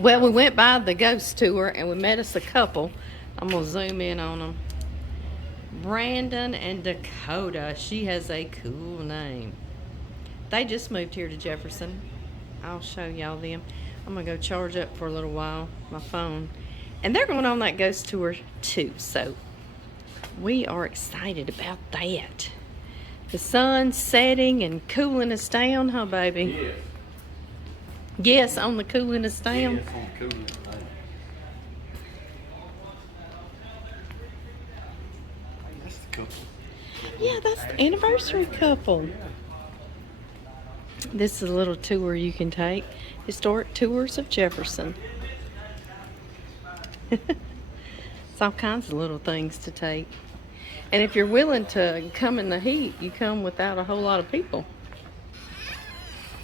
Well, we went by the ghost tour and we met us a couple. I'm going to zoom in on them. Brandon and Dakota. She has a cool name. They just moved here to Jefferson. I'll show y'all them. I'm going to go charge up for a little while, my phone. And they're going on that ghost tour too. So we are excited about that. The sun's setting and cooling us down, huh, baby? Yes. Yes, on the cooling us down. Yes, on the cooling us down. That's the couple. Yeah, that's the anniversary couple. This is a little tour you can take. Historic tours of Jefferson. It's all kinds of little things to take. And if you're willing to come in the heat, you come without a whole lot of people.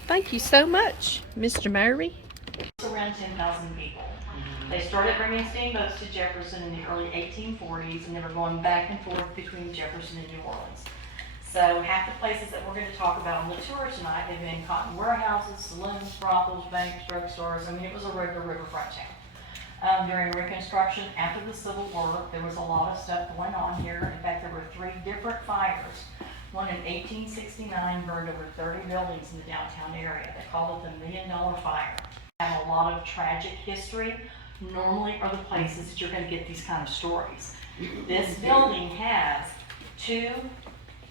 Thank you so much, Mr. Murray. Around 10,000 people. They started bringing steamboats to Jefferson in the early 1840s, and they were going back and forth between Jefferson and New Orleans. So half the places that we're going to talk about on the tour tonight have been cotton warehouses, saloons, brothels, banks, drugstores. I mean, it was a regular riverfront town. During Reconstruction, after the Civil War, there was a lot of stuff going on here. In fact, there were 3 different fires. One in 1869 burned over 30 buildings in the downtown area. They called it the $1 Million Fire. Have a lot of tragic history. Normally are the places that you're going to get these kind of stories. This building has 2,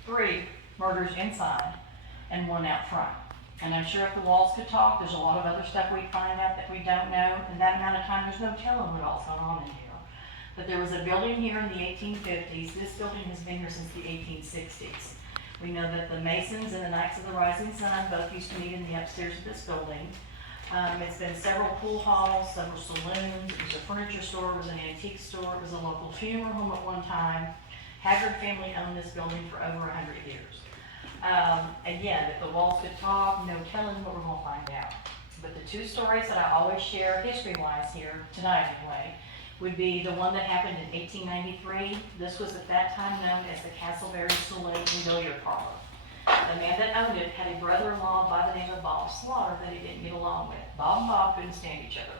3 murders inside and 1 out front. And I'm sure if the walls could talk, there's a lot of other stuff we find out that we don't know. In that amount of time, there's no telling what all's going on in here. But there was a building here in the 1850s. This building has been here since the 1860s. We know that the Masons and the Knights of the Rising Sun both used to meet in the upstairs of this building. It's been several pool halls, several saloons. It was a furniture store, it was an antique store, it was a local funeral home at one time. Haggard family owned this building for over 100 years. Again, if the walls could talk, no telling what we're going to find out. But the 2 stories that I always share history-wise here, tonight anyway, would be the one that happened in 1893. This was at that time known as the Castleberry Saloon and Billiard Parlor. The man that owned it had a brother-in-law by the name of Bob Slaughter that he didn't get along with. Bob and Bob couldn't stand each other.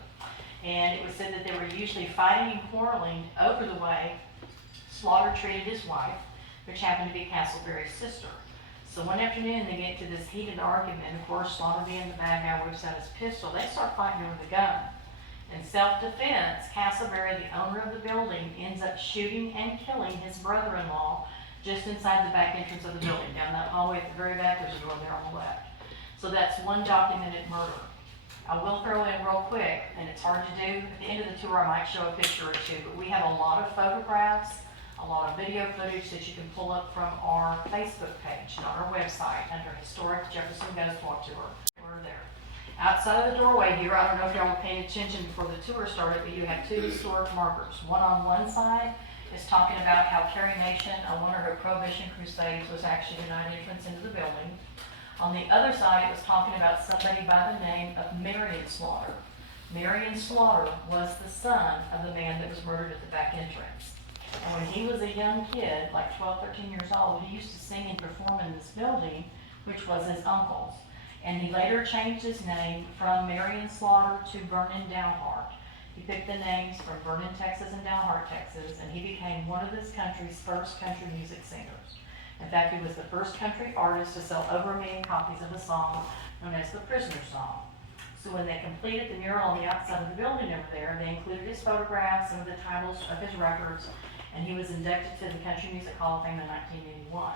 And it was said that they were usually fighting and quarreling over the way Slaughter treated his wife, which happened to be Castleberry's sister. So one afternoon they get to this heated argument. Of course, Slaughter being the bad guy whips out his pistol. They start fighting over the gun. In self-defense, Castleberry, the owner of the building, ends up shooting and killing his brother-in-law just inside the back entrance of the building. Down that hallway at the very back, there's a door there on the left. So that's one documented murder. I will throw in real quick, and it's hard to do. At the end of the tour, I might show a picture or 2, but we have a lot of photographs, a lot of video footage that you can pull up from our Facebook page, not our website, under Historic Jefferson Ghost Walk Tour. We're there. Outside of the doorway here, I don't know if y'all were paying attention before the tour started, but you have 2 historic markers. One on one side is talking about how Carrie Nation, one of her Prohibition crusades, was actually denied entrance into the building. On the other side, it was talking about somebody by the name of Marion Slaughter. Marion Slaughter was the son of the man that was murdered at the back entrance. And when he was a young kid, like 12, 13 years old, he used to sing and perform in this building, which was his uncle's. And he later changed his name from Marion Slaughter to Vernon Dalhart. He picked the names from Vernon, Texas and Dalhart, Texas, and he became one of this country's first country music singers. In fact, he was the first country artist to sell over 1 million copies of a song known as the Prisoner Song. So when they completed the mural on the outside of the building over there, they included his photographs, some of the titles of his records, and he was inducted to the Country Music Hall of Fame in 1981.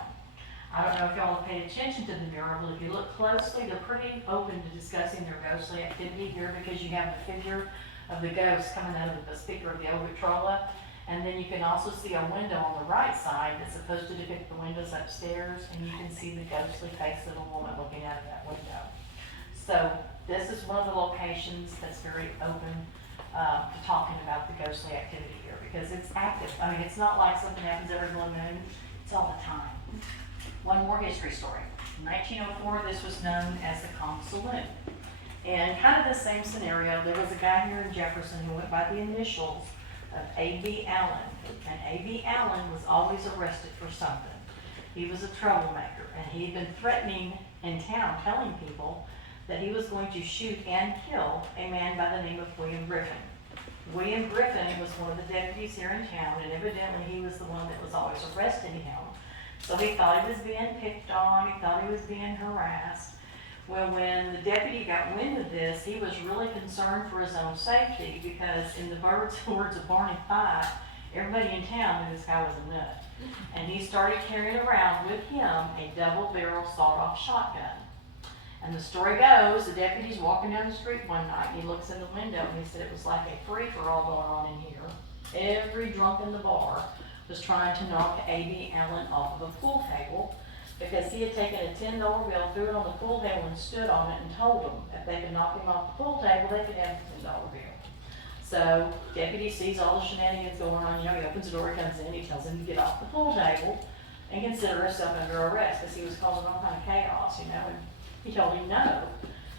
I don't know if y'all have paid attention to the mural, but if you look closely, they're pretty open to discussing their ghostly activity here because you have the figure of the ghost coming out of the speaker of the old Victrola. And then you can also see a window on the right side that's supposed to depict the windows upstairs, and you can see the ghostly face of a woman looking out of that window. So this is one of the locations that's very open to talking about the ghostly activity here because it's active. I mean, it's not like something happens every blue moon, it's all the time. One more history story. In 1904, this was known as the Conch Saloon. And kind of the same scenario, there was a guy here in Jefferson who went by the initials of A.B. Allen. And A.B. Allen was always arrested for something. He was a troublemaker, and he had been threatening in town, telling people that he was going to shoot and kill a man by the name of William Griffin. William Griffin was one of the deputies here in town, and evidently he was the one that was always arresting him. So he thought he was being picked on, he thought he was being harassed. Well, when the deputy got wind of this, he was really concerned for his own safety, because in the words of Barney Fife, everybody in town knew this guy was a nut. And he started carrying around with him a double-barrel sawed-off shotgun. And the story goes, the deputy's walking down the street one night, and he looks in the window, and he said it was like a free-for-all going on in here. Every drunk in the bar was trying to knock A.B. Allen off of a pool table, because he had taken a $10 bill, threw it on the pool table, and stood on it and told them if they could knock him off the pool table, they could have the $10 bill. So deputy sees all the shenanigans going on, he opens the door, he comes in, he tells him to get off the pool table and consider himself under arrest, because he was causing all kind of chaos, and he told him no.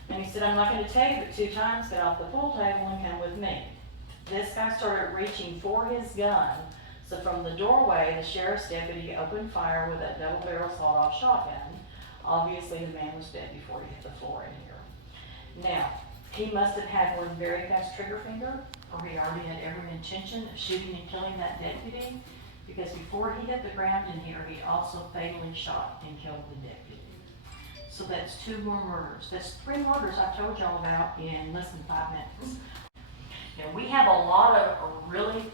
And he said, I'm not going to tell you but 2 times, get off the pool table and come with me. This guy started reaching for his gun. So from the doorway, the sheriff's deputy opened fire with that double-barrel sawed-off shotgun. Obviously, the man was dead before he hit the floor in here. Now, he must have had one very fast trigger finger, or he already had every intention of shooting and killing that deputy, because before he hit the ground in here, he also fatally shot and killed the deputy. So that's 2 more murders. That's 3 murders I told y'all about in less than 5 minutes. Now, we have a lot of really,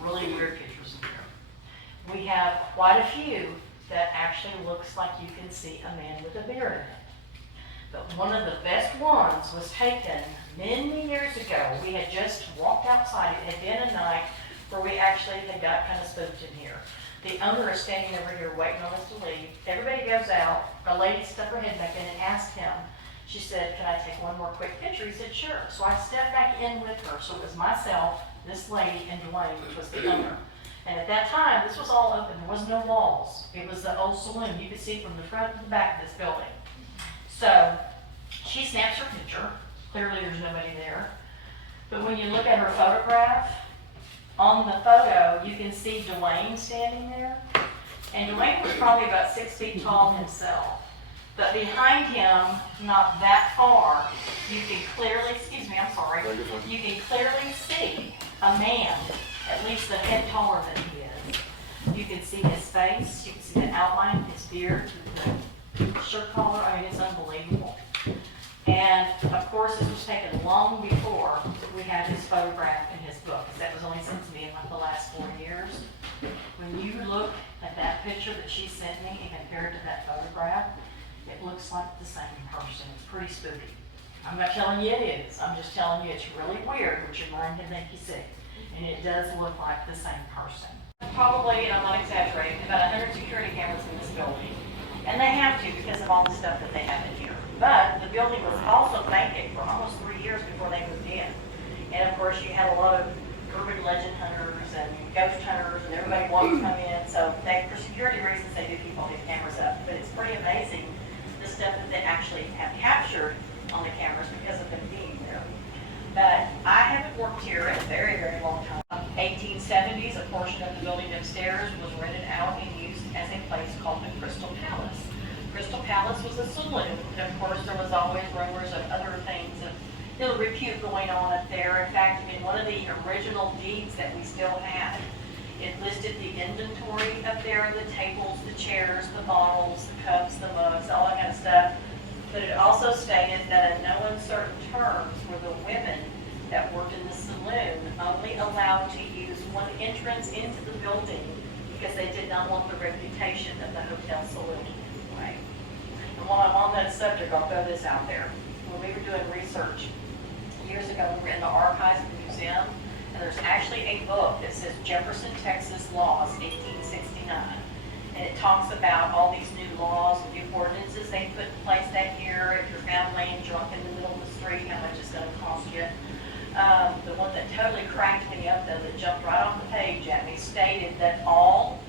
really weird pictures in here. We have quite a few that actually looks like you can see a man with a beard in it. But one of the best ones was taken many years ago. We had just walked outside. It had been a night where we actually had got kind of spooked in here. The owner is standing over here waiting on us to leave. Everybody goes out. A lady stuck her head back in and asked him, she said, can I take one more quick picture? He said, sure. So I stepped back in with her. So it was myself, this lady, and Dwayne, which was the owner. And at that time, this was all open. There was no walls. It was the old saloon. You could see from the front to the back of this building. So she snaps her picture. Clearly there's nobody there. But when you look at her photograph, on the photo, you can see Dwayne standing there. And Dwayne was probably about 6 feet tall himself. But behind him, not that far, you can clearly, excuse me, I'm sorry, you can clearly see a man, at least a head taller than he is. You can see his face, you can see the outline of his beard, the shirt collar, I mean, it's unbelievable. And of course, this was taken long before we had his photograph in his book, because that was only sent to me in like the last 4 years. When you look at that picture that she sent me and compare it to that photograph, it looks like the same person. It's pretty spooky. I'm not telling you it is. I'm just telling you it's really weird what your mind can make you see. And it does look like the same person. Probably, and I'm not exaggerating, about 100 security cameras in this building. And they have to because of all the stuff that they have in here. But the building was also vacant for almost 3 years before they moved in. And of course you had a lot of urban legend hunters and ghost hunters, and everybody wanted to come in. So they, for security reasons, they do keep all these cameras up. But it's pretty amazing the stuff that they actually have captured on the cameras because of them being there. But I haven't worked here in a very, very long time. 1870s, a portion of the building upstairs was rented out and used as a place called the Crystal Palace. Crystal Palace was a saloon, and of course there was always rumors of other things of ill repute going on up there. In fact, in one of the original deeds that we still had, it listed the inventory up there, the tables, the chairs, the bottles, the cups, the mugs, all that kind of stuff. But it also stated that in no uncertain terms were the women that worked in the saloon only allowed to use one entrance into the building because they did not want the reputation of the hotel saloon. Right? And while I'm on that subject, I'll throw this out there. When we were doing research years ago, we were in the archives of the museum, and there's actually a book that says Jefferson, Texas Laws, 1869. And it talks about all these new laws and new ordinances they put in place that year. If you're found laying drunk in the middle of the street, how much it's going to cost you. The one that totally cracked me up, though, that jumped right off the page at me, stated that all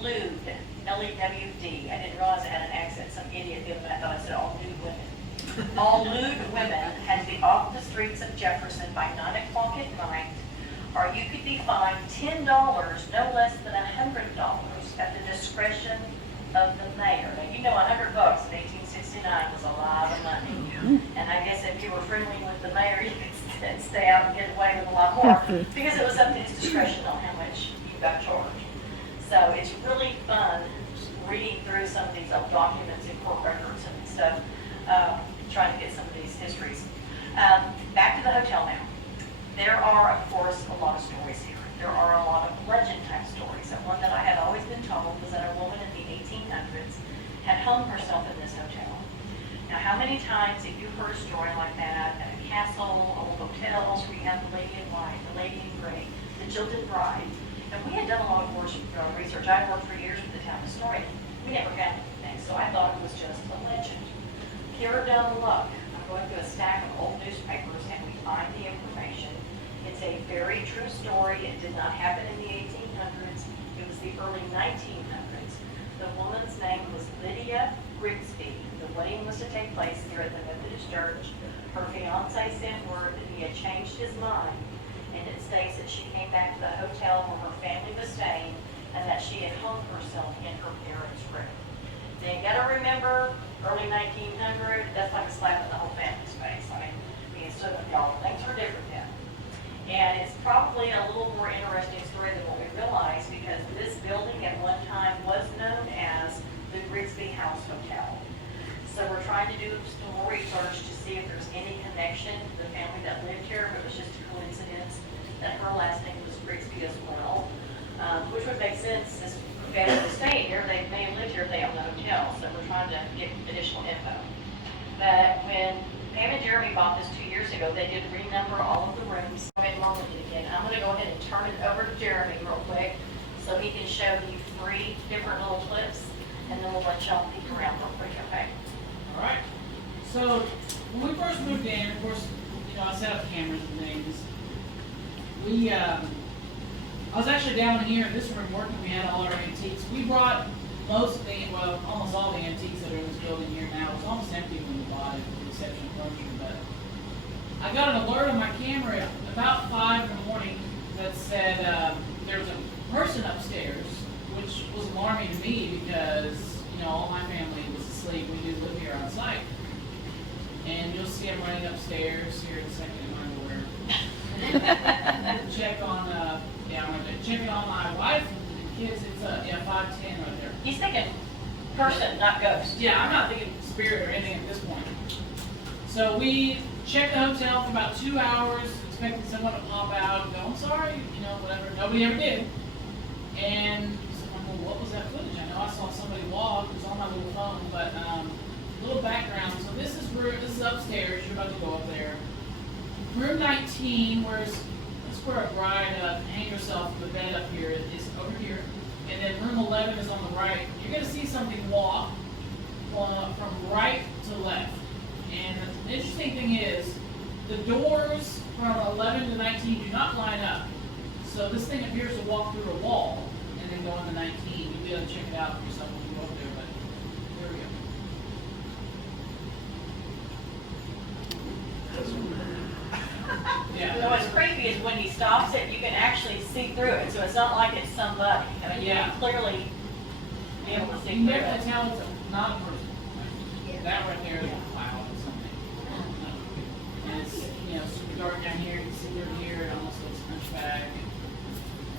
lewd, L-E-W-D, I didn't realize it had an accent, some idiot the other night thought I said all nude women. All lewd women had to be off the streets of Jefferson by 9 o'clock at night, or you could be fined $10, no less than $100, at the discretion of the mayor. Now, you know $100 in 1869 $169 was a lot of money. And I guess if you were friendly with the mayor, you could stay out and get away with a lot more, because it was up to his discretion on how much you got charged. So it's really fun reading through some of these old documents and court records and stuff, trying to get some of these histories. Back to the hotel now. There are, of course, a lot of stories here. There are a lot of legend-type stories. And one that I had always been told was that a woman in the 1800s had hung herself in this hotel. Now, how many times have you heard a story like that at a castle, old hotels, where you have the lady in white, the lady in gray, the jilted bride? And we had done a lot of research. I worked for years with the town historian. We never found anything, so I thought it was just a legend. Here down the luck, I'm going through a stack of old newspapers, and we find the information. It's a very true story. It did not happen in the 1800s. It was the early 1900s. The woman's name was Lydia Grigsby. The wedding was to take place here at the Methodist Church. Her fiance sent word that he had changed his mind, and it states that she came back to the hotel where her family was staying, and that she had hung herself in her parents' room. Then you gotta remember, early 1900, that's like a slap in the whole family's face. I mean, so y'all, things were different then. And it's probably a little more interesting story than what we realize, because this building at one time was known as the Grigsby House Hotel. So we're trying to do some more research to see if there's any connection to the family that lived here, but it was just a coincidence that her last name was Grigsby as well, which would make sense since family was staying here. They may have lived here if they owned the hotel, so we're trying to get additional info. But when Pam and Jeremy bought this 2 years ago, they did renumber all of the rooms. Along with it again. I'm going to go ahead and turn it over to Jeremy real quick so he can show you 3 different little clips, and then we'll let y'all peek around real quick, okay? All right. So when we first moved in, of course, you know, I set up cameras and things. I was actually down here in this room working. We had all our antiques. We brought most of the, well, almost all the antiques that are in this building here now. It was almost empty when we bought it, with the exception of furniture, but I got an alert on my camera about 5 in the morning that said there was a person upstairs, which was alarming to me because, you know, all my family was asleep. We do live here on site. And you'll see I'm running upstairs here in a second in my underwear. Check on, I'm going to check on my wife and the kids. It's 5'10" right there. He's thinking person, not ghost. Yeah, I'm not thinking spirit or anything at this point. So we checked the hotel for about 2 hours, expecting someone to pop out and go, I'm sorry, you know, whatever. Nobody ever did. And so I'm like, well, what was that footage? I know I saw somebody walk. It was on my little phone, but a little background. So this is upstairs. You're about to go up there. Room 19, that's where a bride hang herself in the bed up here, is over here. And then room 11 is on the right. You're going to see something walk from right to left. And the interesting thing is, the doors from 11 to 19 do not line up. So this thing appears to walk through a wall and then go into 19. You'll be able to check it out for yourself when you go up there, but here we go. Yeah. So what's creepy is when he stops it, you can actually see through it. So it's not like it's somebody. I mean, you can clearly be able to see You can through definitely it. tell it's not a person. That right there is a cloud or something. And it's, you know, super dark down here. You can see through here. It almost looks hunchback.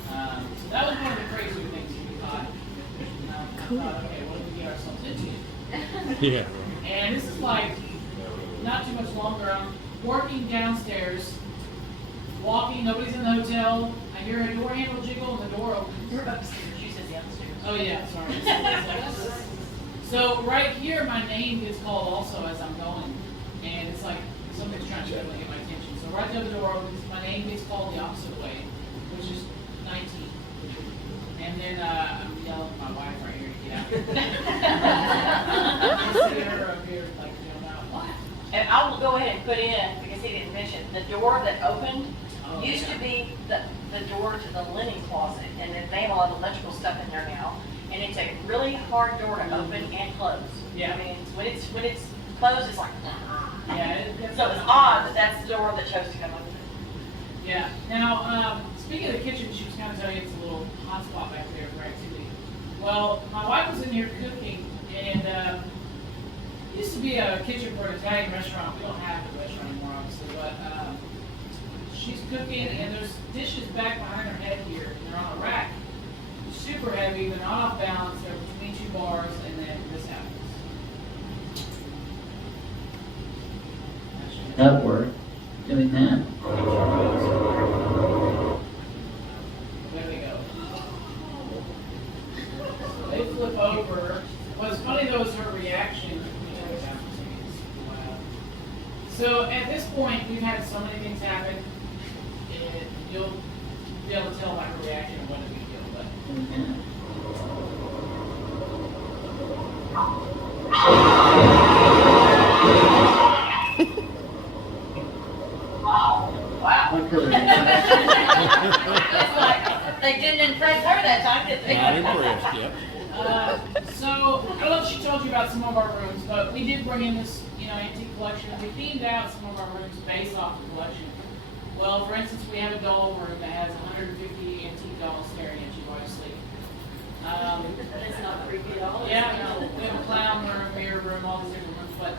So that was one of the crazier things we thought. I thought, okay, what did we get ourselves into? Yeah. And this is like not too much longer. I'm working downstairs, walking. Nobody's in the hotel. I hear a door handle jiggle and the door opens. You're upstairs. You said downstairs. Oh yeah, sorry. So right here, my name gets called also as I'm going, and it's like something's trying to definitely get my attention. So right there, the door opens. My name gets called the opposite way, which is 19. And then I'm yelling at my wife right here to get out. I see her up here like, you know, what? And I will go ahead and put in, because he didn't mention, the door that opened used to be the door to the linen closet, and then they have a lot of electrical stuff in there now. And it's a really hard door to open and close. Yeah. I mean, when it's closed, it's like. Yeah. So it's odd that that's the door that chose to come open. Yeah. Now, speaking of the kitchen, she was kind of telling you it's a little hot spot back there for activity. Well, my wife was in here cooking, and used to be a kitchen for an Italian restaurant. We don't have the restaurant anymore, obviously, but she's cooking, and there's dishes back behind her head here, and they're on a rack. Super heavy, they're not off balance, they're between two bars, and then this happens. That work. Doing that. There they go. So they flip over. What's funny though is her reaction. Wow. So at this point, we've had so many things happen, and you'll be able to tell by her reaction of what a big deal. But It's like, they didn't impress her that time, did they? Not impressed, yeah. So I don't know if she told you about some of our rooms, but we did bring in this, antique collection. We themed out some of our rooms based off the collection. Well, for instance, we have a doll room that has 150 antique dolls staring at you while you sleep. It's not creepy at all. Yeah, no, we have a clown room, mirror room, all these different rooms. But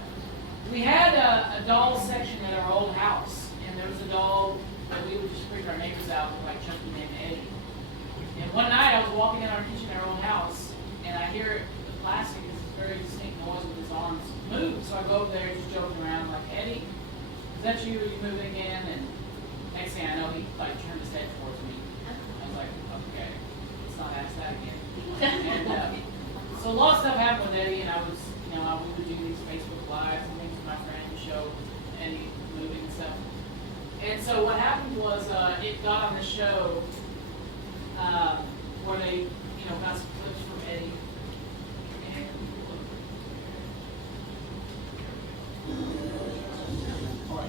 we had a doll section at our old house, and there was a doll that we would just freak our neighbors out with, like Chucky named Eddie. And one night I was walking in our kitchen, our old house, and I hear the plastic, this very distinct noise with his arms move. So I go over there just joking around, like, Eddie, is that you? Are you moving again? And next thing I know, he like turned his head towards me. I was like, okay, let's not ask that again. And so a lot of stuff happened with Eddie, and I was, we would do these Facebook Lives and things with my friend to show Eddie moving and stuff. And so what happened was it got on the show where they, got some clips from Eddie.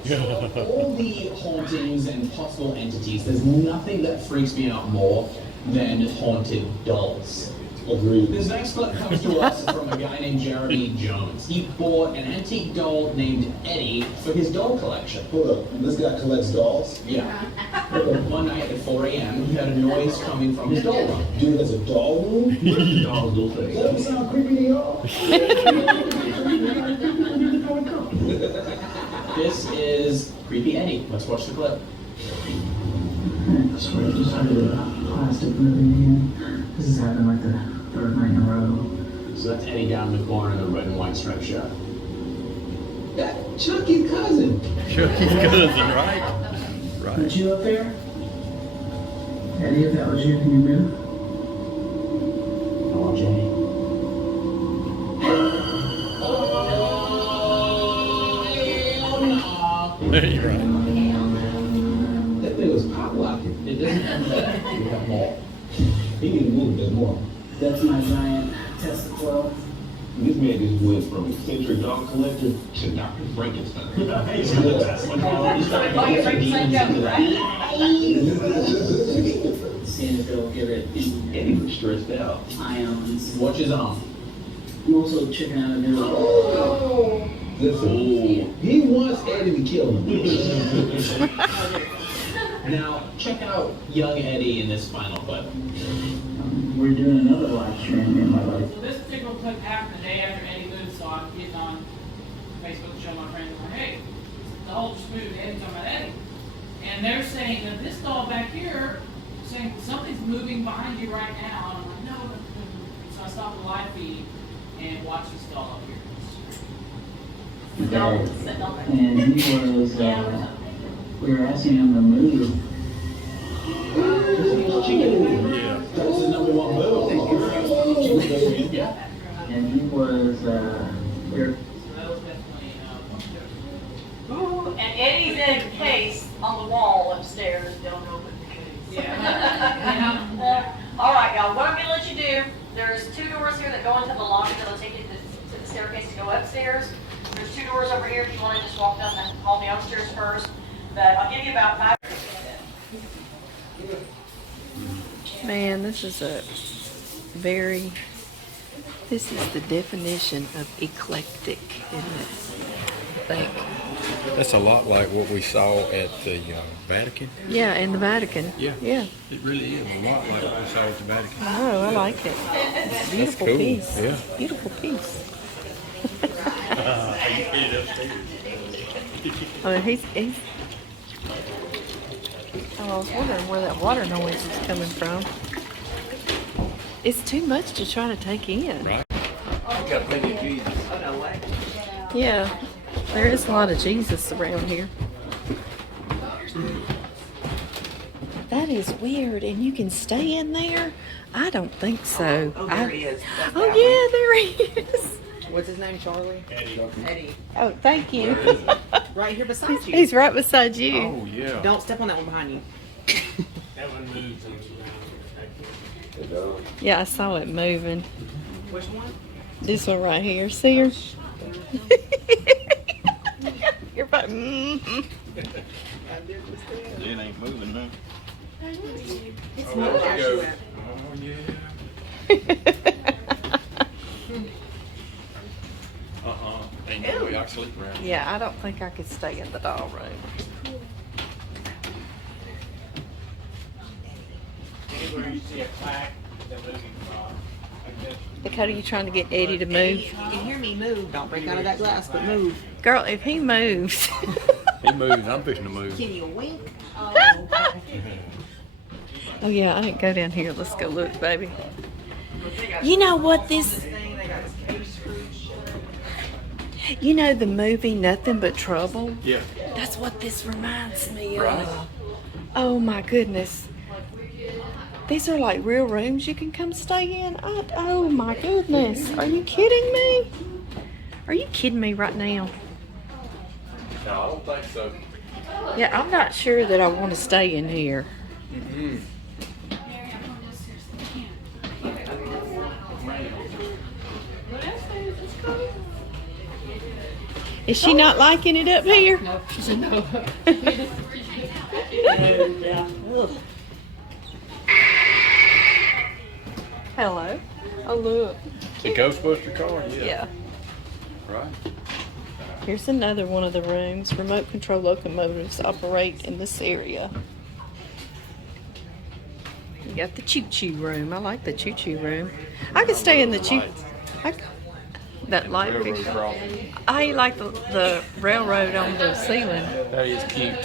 So all the hauntings and possible entities, there's nothing that freaks me out more than haunted dolls. Agreed. This next clip comes to us from a guy named Jeremy Jones. He bought an antique doll named Eddie for his doll collection. Hold up, this guy collects dolls? Yeah. One night at 4 a.m., he heard a noise coming from his doll room. Dude, there's a doll room? Where do dolls go things? That doesn't sound creepy to y'all. This is Creepy Eddie. Let's watch the clip. I swear I just heard a plastic moving again. This has happened like the third night in a row. So that's Eddie down in the corner in the red and white striped shirt. That's Chucky's cousin. Chucky's cousin, right? Right. Was you up there? Eddie, if that was you, can you move? Oh, Jenny. There you're right. That thing was pop locking. It doesn't end there. We have more. He need to move, there's more. That's my giant Tesla 12. This man just went from eccentric dog collector to Dr. Frankenstein. He's got a Tesla 12. He's trying to get demons into that. Seeing if it'll give it Eddie was stressed out. ions. Watch his arm. I'm also checking out a new Listen, he wants Eddie to kill him. Now, check out young Eddie in this final clip. We're doing another live stream in my life. So this particular clip happened the day after Eddie moved, so I'm getting on Facebook to show my friends, like, hey, the doll just moved, Eddie's talking about Eddie. And they're saying that this doll back here, saying something's moving behind you right now. And I'm like, no. So I stopped the live feed and watched this doll up here. And he was, we were asking him to move. Yeah. That's the number one move. Yeah. And he was, we were So that was definitely, And Eddie's in a case on the wall upstairs. Don't open the case. yeah. All right, y'all. What I'm gonna let you do? There's 2 doors here that go into the lobby that'll take you to the staircase to go upstairs. There's 2 doors over here if you want to just walk down the hall downstairs first. But I'll give you about 5. Man, this is this is the definition of eclectic, isn't it? I think. That's a lot like what we saw at the Vatican. Yeah, in the Vatican. Yeah. Yeah. It really is a lot like what we saw at the Vatican. Oh, I like it. Beautiful cool. piece. Yeah. Beautiful piece. Oh, he's. Oh, I was wondering where that water noise was coming from. It's too much to try to take in. Right. You got plenty of Jesus. Yeah, there is a lot of Jesus around here. That is weird, and you can stay in there? I don't think so. Oh, there he is. Oh, yeah, there he is. What's his name, Charlie? Eddie. Oh, thank you. Right here beside you. He's right beside you. Oh, yeah. Don't step on that one behind you. That one moves. Yeah, I saw it moving. Which one? This one right here. See her? You're about, mm-hmm. It ain't moving, huh? It's Oh, moving. there you go. Oh, yeah. Ain't no way I can sleep around. Yeah, I don't think I could stay in the doll room. Anywhere you see a plaque, the moving car. Dakota, you trying to get Eddie to move? You can hear me move. Don't break out of that glass, but move. Girl, if he moves. He moves. I'm fixing to move. Can you wink? Oh yeah, I didn't go down here. Let's go look, baby. You know what this... You know the movie Nothing But Trouble? Yeah. That's what this reminds me Right. of. Oh my goodness. These are like real rooms you can come stay in. Oh my goodness. Are you kidding me? Are you kidding me right now? No, I don't think so. Yeah, I'm not sure that I want to stay in here. Mm-hmm. Is she not liking it up here? No, she said no. Hello. Oh look. The Ghostbuster car? Yeah. Right. Here's another one of the rooms. Remote control locomotives operate in this area. You got the choo-choo room. I like the choo-choo room. I could stay in the choo. That light Railroad fixture. crossing. I like the railroad on the ceiling. That is cute.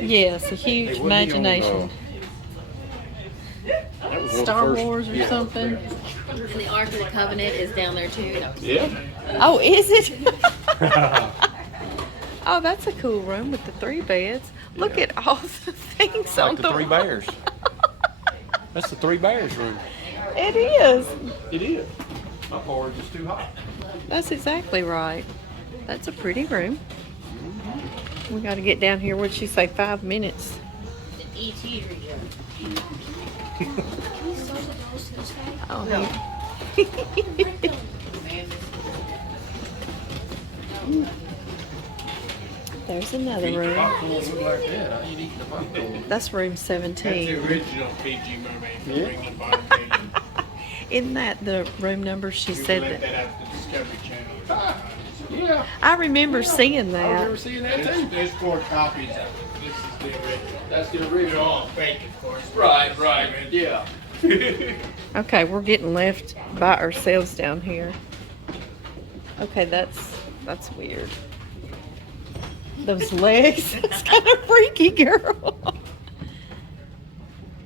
Yes, a huge Hey, wasn't he on, imagination. That was one of the Star first- Wars or yeah. something. And the Ark of the Covenant is down there too. Yeah. Oh, is it? Oh, that's a cool room with the 3 beds. Look Yeah. at all the things Like on the 3 bears. That's the 3 bears room. It is. It is. My porridge is too hot. That's exactly right. That's a pretty room. We got to get down here. What'd she say? 5 minutes. The E.T. region. Oh, There's another room. Popcorn look like that. I ain't eating the popcorn. That's room That's 17. the original PG Mermaid from Yeah. Ringling Bottom. Isn't that the room number she You said let that? that out to Discovery Channel. Yeah. I remember seeing I remember that. seeing that too. There's 4 copies of it. This is the original. That's the They're original. all fake, of course. Right, yeah. Okay, we're getting left by ourselves down here. Okay, that's weird. Those legs, that's kind of freaky, girl.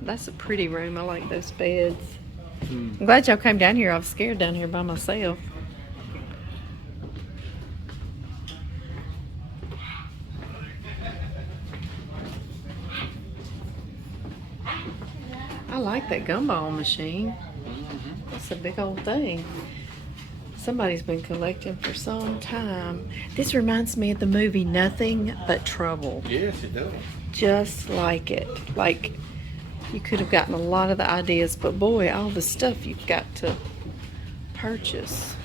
That's a pretty room. I like those beds. I'm glad y'all came down here. I was scared down here by myself. I like that gumball machine. That's a big old thing. Somebody's been collecting for some time. This reminds me of the movie Nothing But Trouble. Yes, it does. Just like it. Like, you could have gotten a lot of the ideas, but boy, all the stuff you've got to purchase.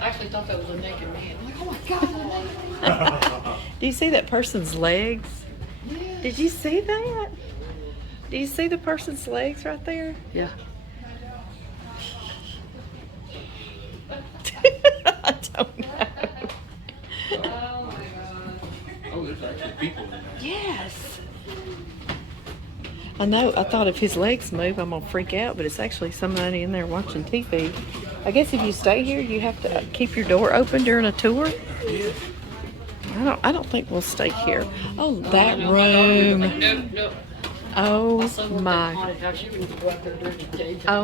I actually thought that was a naked man. I'm like, oh my god, a naked man. Do you see that person's legs? Did you see that? Do you see the person's legs right there? Yeah. I don't know. Oh, there's actually people in there. Yes. I know, I thought if his legs move, I'm gonna freak out, but it's actually somebody in there watching TV. I guess if you stay here, you have to keep your door open during a tour. I don't think we'll stay here. Oh, that room. Oh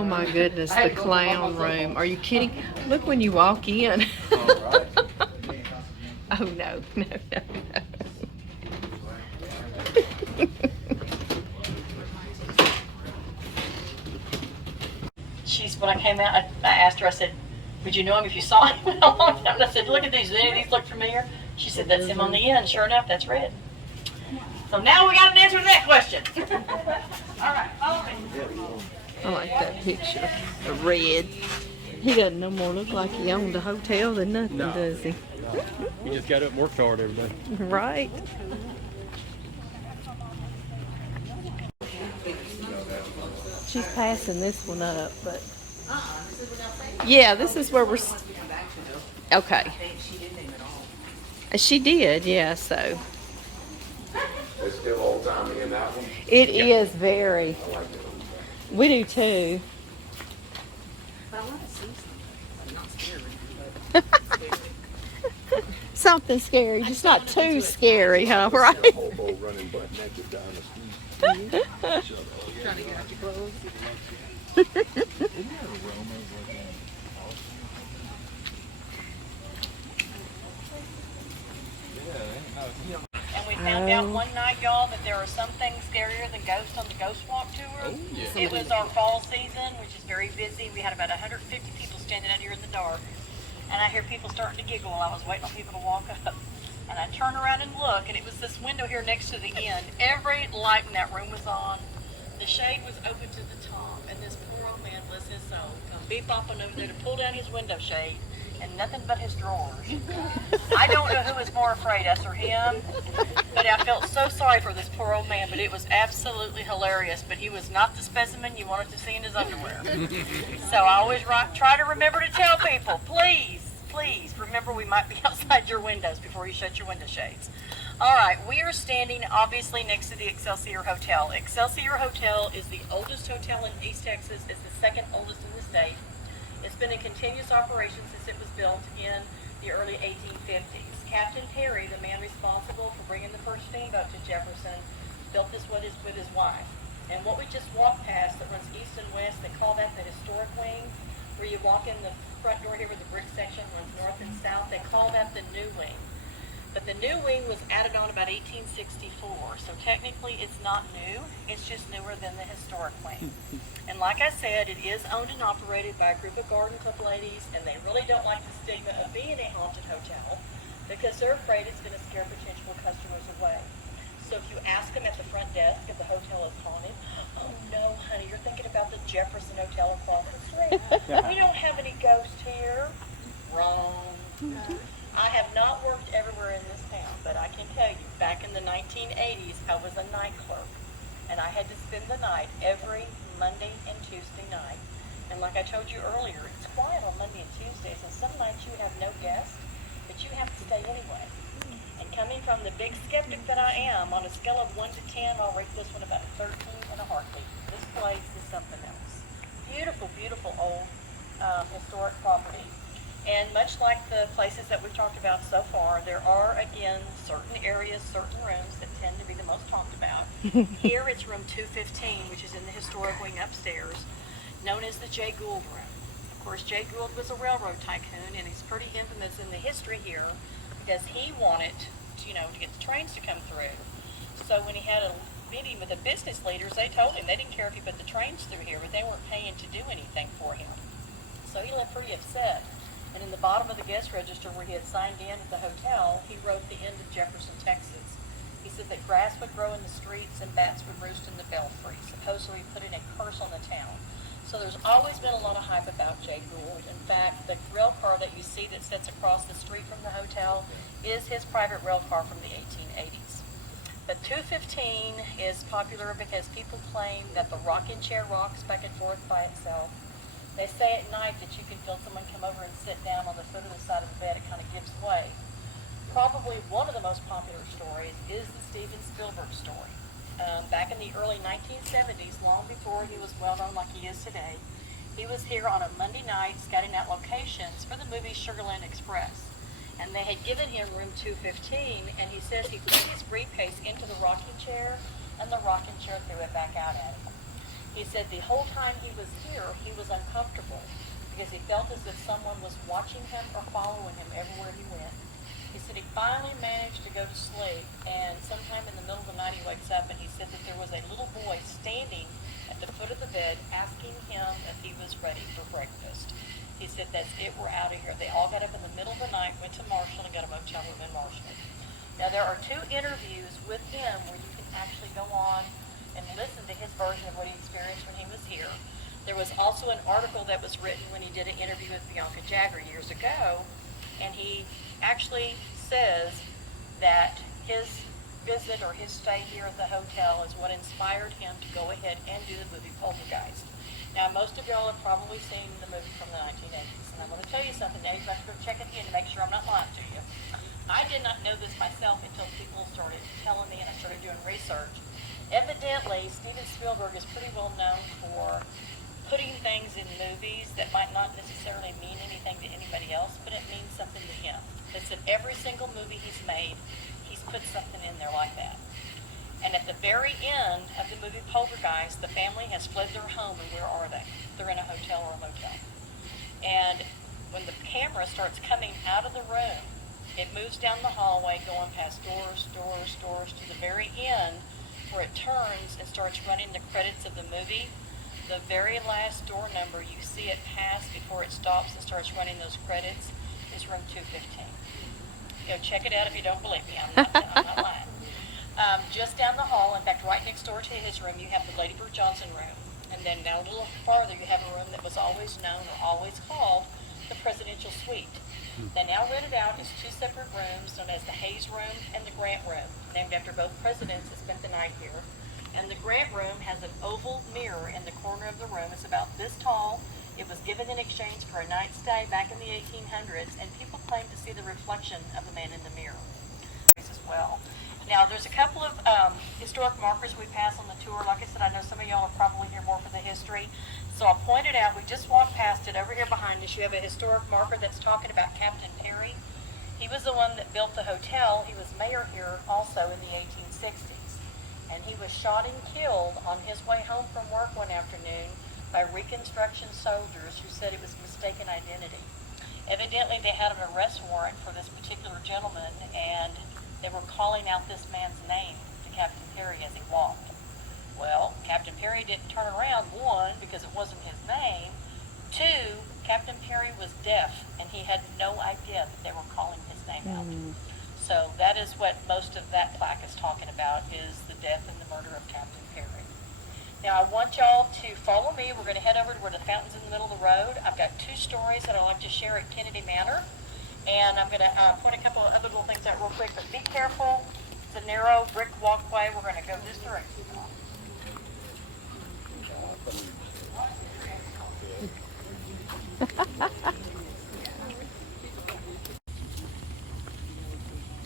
my goodness, the clown room. Are you kidding? Look when you walk in. Oh no. When I came out, I asked her, I said, would you know him if you saw him in a long time? And I said, look at these, do any of these look familiar? She said, that's him on the end. Sure enough, that's Red. So now we got an answer to that question. All right, follow me. I like that picture of Red. He doesn't no more look like he owned a hotel than nothing, does he? He just got up and worked hard every day. Right. She's passing this one up, but yeah, this is where we're. Okay. She did, yeah. So. It's still old timey in that one. It is very. I like it. We do too. Something scary, just not too scary, huh? Right? Hobo running butt naked down the street. Trying to get out your clothes. And we found out one night, y'all, that there are some things scarier than ghosts on the Ghost Walk tour. It was our fall season, which is very busy. We had about 150 people standing out here in the dark. And I hear people starting to giggle while I was waiting on people to walk up. And I turn around and look, and it was this window here next to the end. Every light in that room was on. The shade was open to the top, and this poor old man, bless his soul, come bebopping over there to pull down his window shade, and nothing but his drawers. I don't know who was more afraid, us or him, but I felt so sorry for this poor old man, but it was absolutely hilarious. But he was not the specimen you wanted to see in his underwear. So I always try to remember to tell people, please remember we might be outside your windows before you shut your window shades. All right, we are standing obviously next to the Excelsior Hotel. Excelsior Hotel is the oldest hotel in East Texas. It's the second oldest in the state. It's been in continuous operation since it was built in the early 1850s. Captain Perry, the man responsible for bringing the first steamboat to Jefferson, built this with his wife. And what we just walked past that runs east and west, they call that the historic wing, where you walk in the front door here where the brick section runs north and south. They call that the new wing. But the new wing was added on about 1864, so technically it's not new, it's just newer than the historic wing. And like I said, it is owned and operated by a group of garden club ladies, and they really don't like the stigma of being a haunted hotel because they're afraid it's going to scare potential customers away. So if you ask them at the front desk if the hotel is haunted, oh no, honey, you're thinking about the Jefferson Hotel across the street. We don't have any ghosts here. Wrong. I have not worked everywhere in this town, but I can tell you, back in the 1980s, I was a night clerk, and I had to spend the night every Monday and Tuesday night. And like I told you earlier, it's quiet on Monday and Tuesdays, and some nights you have no guests, but you have to stay anyway. And coming from the big skeptic that I am, on a scale of 1 to 10, I'll rate this one about a 13 and a heartbeat. This place is something else. Beautiful, beautiful old historic property. And much like the places that we've talked about so far, there are, again, certain areas, certain rooms that tend to be the most talked about. Here it's room 215, which is in the historic wing upstairs, known as the J Gould Room. Of course, J Gould was a railroad tycoon, and he's pretty infamous in the history here because he wanted to get the trains to come through. So when he had a meeting with the business leaders, they told him they didn't care if he put the trains through here, but they weren't paying to do anything for him. So he left pretty upset. And in the bottom of the guest register where he had signed in at the hotel, he wrote the end of Jefferson, Texas. He said that grass would grow in the streets and bats would roost in the belfry, supposedly putting a curse on the town. So there's always been a lot of hype about J Gould. In fact, the rail car that you see that sits across the street from the hotel is his private rail car from the 1880s. But 215 is popular because people claim that the rocking chair rocks back and forth by itself. They say at night that you can feel someone come over and sit down on the foot of the side of the bed. It kind of gives way. Probably one of the most popular stories is the Steven Spielberg story back in the early 1970s, long before he was well known like he is today. He was here on a Monday night scouting out locations for the movie Sugarland Express. And they had given him room 215, and he says he put his briefcase into the rocking chair, and the rocking chair threw it back out at him. He said the whole time he was here, he was uncomfortable because he felt as if someone was watching him or following him everywhere he went. He said he finally managed to go to sleep, and sometime in the middle of the night he wakes up and he said that there was a little boy standing at the foot of the bed asking him if he was ready for breakfast. He said, that's it, we're out of here. They all got up in the middle of the night, went to Marshall and got a motel room in Marshall. Now there are 2 interviews with him where you can actually go on and listen to his version of what he experienced when he was here. There was also an article that was written when he did an interview with Bianca Jagger years ago, and he actually says that his visit or his stay here at the hotel is what inspired him to go ahead and do the movie Poltergeist. Now, most of y'all have probably seen the movie from the 1980s, and I'm going to tell you something. Now you've got to go check it in to make sure I'm not lying to you. I did not know this myself until people started telling me and I started doing research. Evidently, Steven Spielberg is pretty well known for putting things in movies that might not necessarily mean anything to anybody else, but it means something to him. It's in every single movie he's made, he's put something in there like that. And at the very end of the movie Poltergeist, the family has fled their home, and where are they? They're in a hotel or a motel. And when the camera starts coming out of the room, it moves down the hallway, going past doors, to the very end, where it turns and starts running the credits of the movie. The very last door number you see it pass before it stops and starts running those credits is room 215. Go check it out if you don't believe me. I'm not lying. Just down the hall, in fact, right next door to his room, you have the Lady Bird Johnson room. And then down a little farther, you have a room that was always known or always called the Presidential Suite. They now rent it out as 2 separate rooms known as the Haze Room and the Grant Room, named after both presidents that spent the night here. And the Grant Room has an oval mirror in the corner of the room. It's about this tall. It was given in exchange for a night stay back in the 1800s, and people claim to see the reflection of the man in the mirror as well. Now, there's a couple of historic markers we pass on the tour. Like I said, I know some of y'all are probably here more for the history. So I'll point it out. We just walked past it. Over here behind us, you have a historic marker that's talking about Captain Perry. He was the one that built the hotel. He was mayor here also in the 1860s. And he was shot and killed on his way home from work one afternoon by Reconstruction soldiers who said it was mistaken identity. Evidently, they had an arrest warrant for this particular gentleman, and they were calling out this man's name to Captain Perry as he walked. Well, Captain Perry didn't turn around, 1, because it wasn't his name. 2, Captain Perry was deaf, and he had no idea that they were calling his name out. So that is what most of that plaque is talking about, is the death and the murder of Captain Perry. Now, I want y'all to follow me. We're going to head over to where the fountain's in the middle of the road. I've got 2 stories that I'd like to share at Kennedy Manor. And I'm going to point a couple of other little things out real quick, but be careful. It's a narrow brick walkway. We're going to go this direction.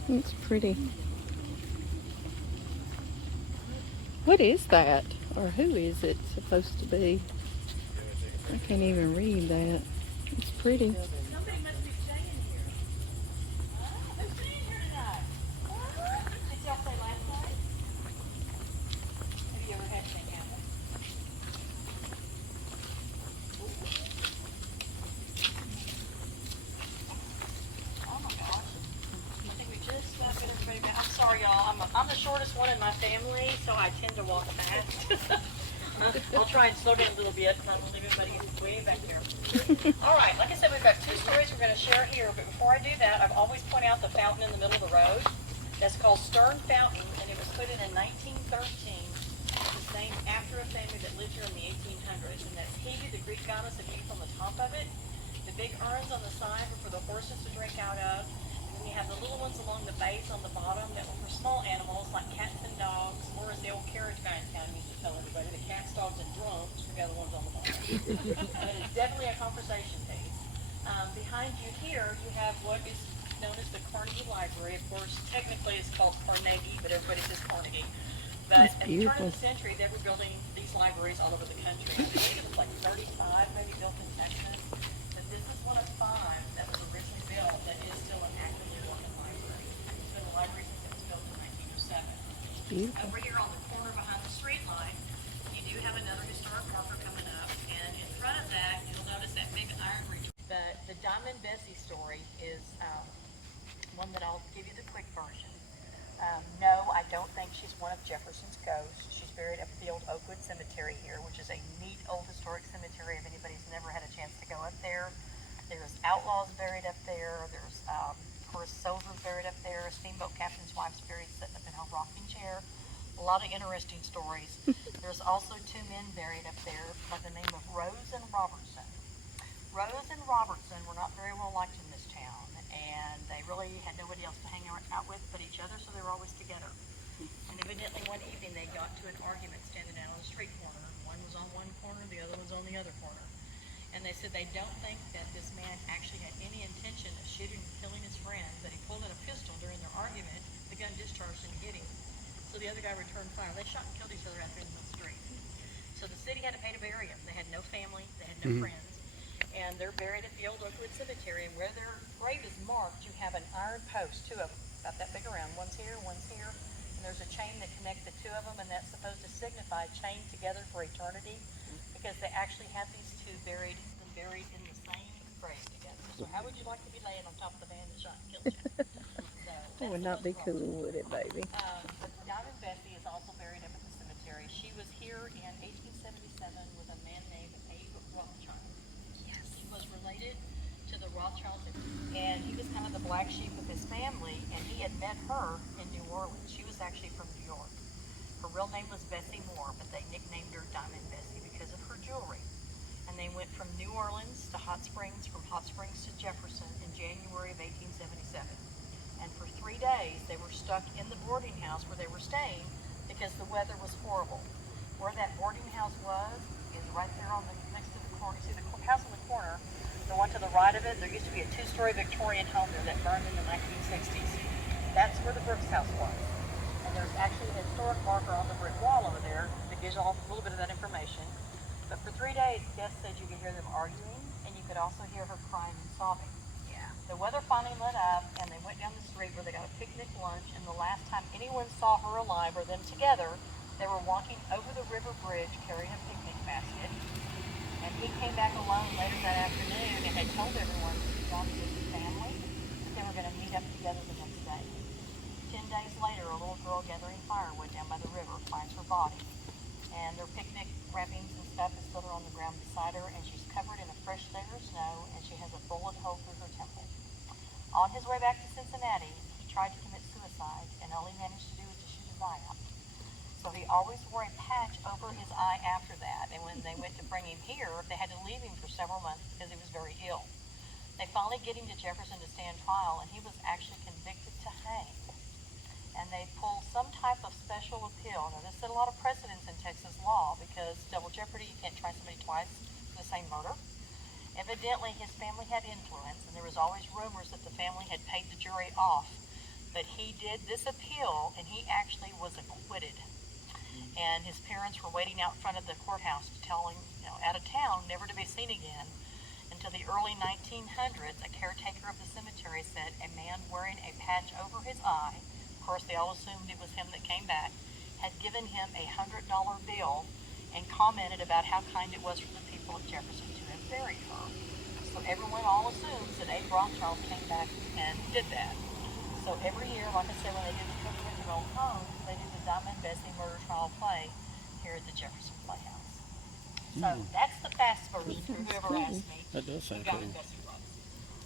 It's pretty. What is that? Or who is it supposed to be? I can't even read that. It's pretty. Somebody must be staying here. Who's staying here tonight? Did y'all play last night? Have you ever had anything happen? Oh my gosh. I think we just got everybody back. I'm sorry, y'all. I'm the shortest one in my family, so I tend to walk fast. I'll try and slow down a little bit, and I will leave everybody way back there. All right, like I said, we've got 2 stories we're going to share here, but before I do that, I've always point out the fountain in the middle of the road. That's called Stern Fountain, and it was put in 1913. It's named after a family that lived here in the 1800s, and that's Hebe, the Greek goddess of youth, on the top of it. The big urns on the side were for the horses to drink out of. And you have the little ones along the base on the bottom that were for small animals like cats and dogs, or as the old carriage guy in town used to tell everybody, the cats, dogs, and drunks were the other ones on the bottom. And it's definitely a conversation piece. Behind you here, you have what is known as the Carnegie Library. Of course, technically it's called Carnegie, but everybody says Carnegie. But That's at the turn beautiful. of the century, they were building these libraries all over the country. I think it was like 35 maybe built in Texas. But this is one of 5 that was originally built that is still an actively working library. It's been a library since it was built in 1907. Beautiful. Over here on the corner behind the street line, you do have another historic marker coming up. And in front of that, you'll notice that big iron bridge. But the Diamond Bessie story is one that I'll give you the quick version. No, I don't think she's one of Jefferson's ghosts. She's buried up at the old Oakwood Cemetery here, which is a neat old historic cemetery if anybody's never had a chance to go up there. There's outlaws buried up there. There's, of course, soldiers buried up there. A steamboat captain's wife's buried sitting up in her rocking chair. A lot of interesting stories. There's also 2 men buried up there by the name of Rose and Robertson. Rose and Robertson were not very well liked in this town, and they really had nobody else to hang out with but each other, so they were always together. And evidently one evening they got to an argument standing out on the street corner. One was on one corner, the other was on the other corner. And they said they don't think that this man actually had any intention of shooting and killing his friend, but he pulled out a pistol during their argument, the gun discharged and hit him. So the other guy returned fire. They shot and killed each other out there in the street. So the city had to pay to bury them. They had no family, they had no friends. And they're buried at the old Oakwood Cemetery, and where their grave is marked, you have an iron post, 2 of them, about that big around. One's here, and there's a chain that connects the 2 of them, and that's supposed to signify chained together for eternity, because they actually have these 2 buried in the same grave together. So how would you like to be laying on top of the man that shot and killed you? That would not be cool, would it, baby? But Diamond Bessie is also buried up at the cemetery. She was here in 1877 with a man named Haywood House. He was related to the Rothschilds, and he was kind of the black sheep of his family, and he had met her in New Orleans. She was actually from New York. Her real name was Bessie Moore, but they nicknamed her Diamond Bessie because of her jewelry. And they went from New Orleans to Hot Springs, from Hot Springs to Jefferson in January of 1877. And for 3 days, they were stuck in the boarding house where they were staying because the weather was horrible. Where that boarding house was is right there on the next to the corner. See the house on the corner, the one to the right of it, there used to be a 2-story Victorian home there that burned in the 1960s. That's where the Brooks house was. And there's actually a historic marker on the brick wall over there that gives you a little bit of that information. But for 3 days, guests said you could hear them arguing, and you could also hear her crying and sobbing. Yeah. The weather finally let up, and they went down the street where they got a picnic lunch, and the last time anyone saw her alive or them together, they were walking over the river bridge carrying a picnic basket. And he came back alone later that afternoon and had told everyone that he'd gone to his family, that they were going to meet up together the next day. 10 days later, a little girl gathering firewood down by the river finds her body. And their picnic wrappings and stuff is still there on the ground beside her, and she's covered in a fresh layer of snow, and she has a bullet hole through her temple. On his way back to Cincinnati, he tried to commit suicide, and all he managed to do was to shoot his eye out. So he always wore a patch over his eye after that, and when they went to bring him here, they had to leave him for several months because he was very ill. They finally get him to Jefferson to stand trial, and he was actually convicted to hang. And they pulled some type of special appeal. Now, this set a lot of precedents in Texas law because double jeopardy, you can't try somebody twice for the same murder. Evidently, his family had influence, and there was always rumors that the family had paid the jury off. But he did this appeal, and he actually was acquitted. And his parents were waiting out front of the courthouse to tell him, out of town, never to be seen again. Until the early 1900s, a caretaker of the cemetery said a man wearing a patch over his eye, of course they all assumed it was him that came back, had given him a $100 bill and commented about how kind it was for the people of Jefferson to have buried her. So everyone all assumes that Abe Rothschild came back and did that. So every year, like I said, when they did the Pilgrimage of Old Homes, they do the Diamond Bessie murder trial play here at the Jefferson Playhouse. So that's the fast version for whoever asked me. That does sound Diamond cool. Bessie was.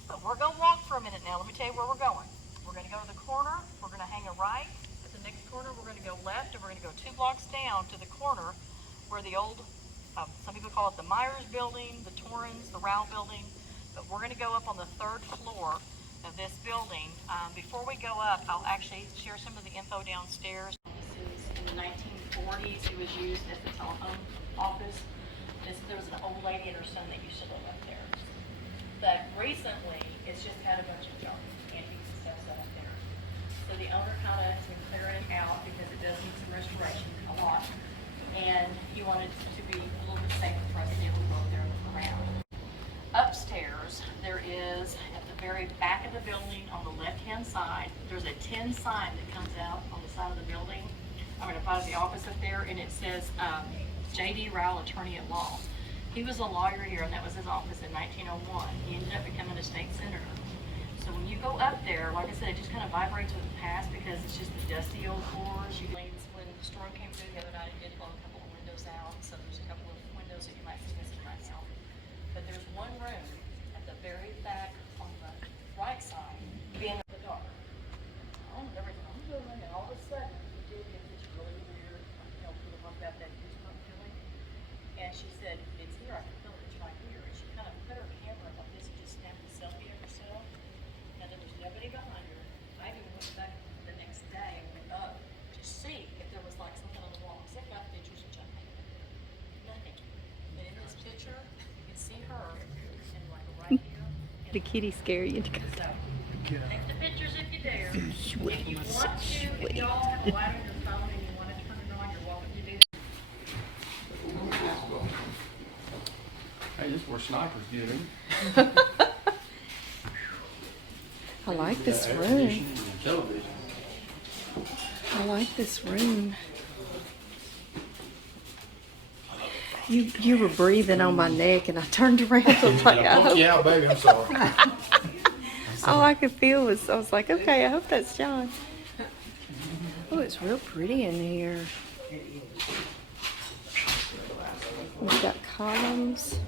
But we're going to walk for a minute now. Let me tell you where we're going. We're going to go to the corner. We're going to hang a right. At the next corner, we're going to go left, and we're going to go 2 blocks down to the corner where the old, some people call it the Myers building, the Torrens, the Rao building. But we're going to go up on the 3rd floor of this building. Before we go up, I'll actually share some of the info downstairs. This is in the 1940s. It was used as the telephone office. There was an old lady and her son that used to live up there. But recently, it's just had a bunch of junk, antiques and stuff set up there. So the owner kind of has been clearing it out because it does need some restoration, a lot. And he wanted it to be a little bit safer for us to be able to go up there and look around. Upstairs, there is, at the very back of the building on the left-hand side, there's a tin sign that comes out on the side of the building. I'm going to find the office up there, and it says J.D. Rowell, Attorney at Law. He was a lawyer here, and that was his office in 1901. He ended up becoming a state senator. So when you go up there, like I said, it just kind of vibrates with the past because it's just the dusty old floors. When the storm came through the other night, it did blow a couple of windows out, so there's a couple of windows that you might see missing right now. But there's one room at the very back on the right side, being in the dark. I don't know everything I'm doing, and all of a sudden, it did get this really weird, feeling like that goosebump feeling. And she said, it's here, I can feel it, it's right here. And she kind of put her camera like this and just snapped a selfie of herself. And there was nobody behind her. I even went back the next day and went up to see if there was like something on the wall. Except for the pictures which I made. Nothing. But in this picture, you can see her and like right here. The kitty scare you. So, take the pictures if you dare. If you want to, if y'all have a light on your phone and you want to turn it on, you're welcome to do that. Hey, this is where snipers get in. I like this Air room. conditioning and television. I like this room. You were breathing on my neck, and I turned around. I was like, I hope. Yeah, baby, I'm sorry. All I could feel was, I was like, okay, I hope that's John. Oh, it's real pretty in here. We've got columns.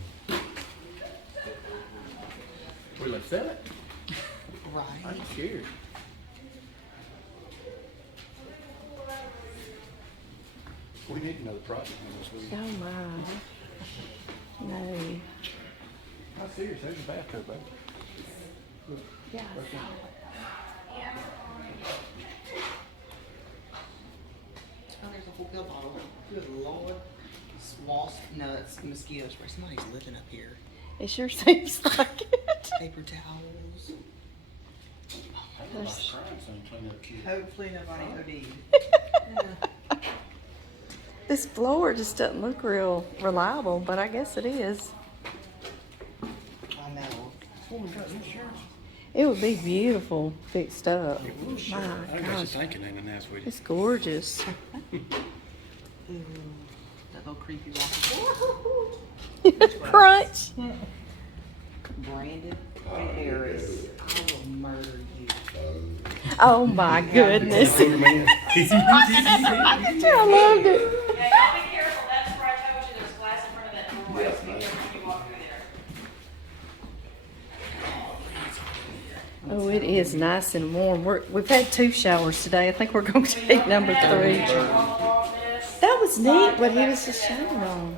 We let sell it. Right. I'm scared. We need another project on this week. Oh my. No. I'm serious, there's a bathtub, baby. Yeah. Right there. Oh, there's a whole pill bottle. Good Lord. Wasp nuts, mosquito spray. Somebody's living up here. It sure seems like it. Paper towels. There's- Hopefully nobody OD'd. This floor just doesn't look real reliable, but I guess it is. I know. It would be beautiful fixed up. My I got you gosh, thinking, ain't it nice with you? it's gorgeous. Ooh, that little creepy walking. Crunch. Brandon Harris. I will murder you. Oh my goodness. I loved it. Yeah, y'all be careful, that's where I told you there's glass in front of that doorway, so be careful when you walk through there. Oh, it is nice and warm. We've had 2 showers today. I think we're going to take number 3. That was neat what he was just showing on.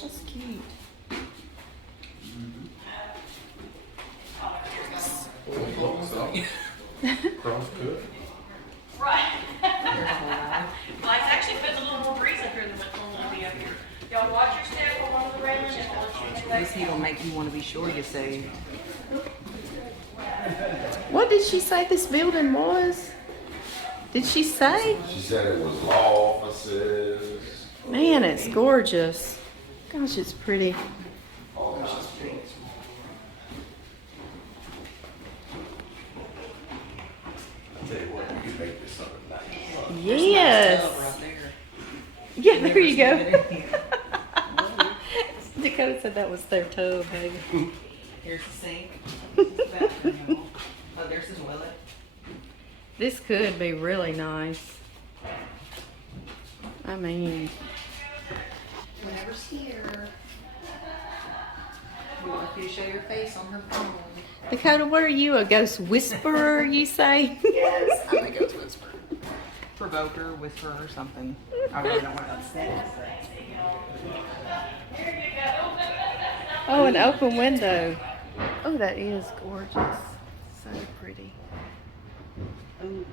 That's cute. Cross cut. Right. Well, it's actually putting a little more breeze up here than what's going to be up here. Y'all watch your step along the railing and I'll let you know This heat will make you want to be sure you say. What did she say this building was? Did she say? She said it was law offices. Man, it's gorgeous. Gosh, it's pretty. I tell you what, you make this something nice. Yes. Right there. Yeah, there you go. Dakota said that was their tub, baby. Here's the sink. Bathroom. Oh, there's the toilet. This could be really nice. I mean, Whenever's here. We want you to show your face on her phone. Dakota, what are you, a ghost whisperer, you say? Yes, I'm a ghost whisperer. Provoker, whisperer, or something. I really don't want to say. Oh, an open window. Oh, that is gorgeous. So pretty. Ooh.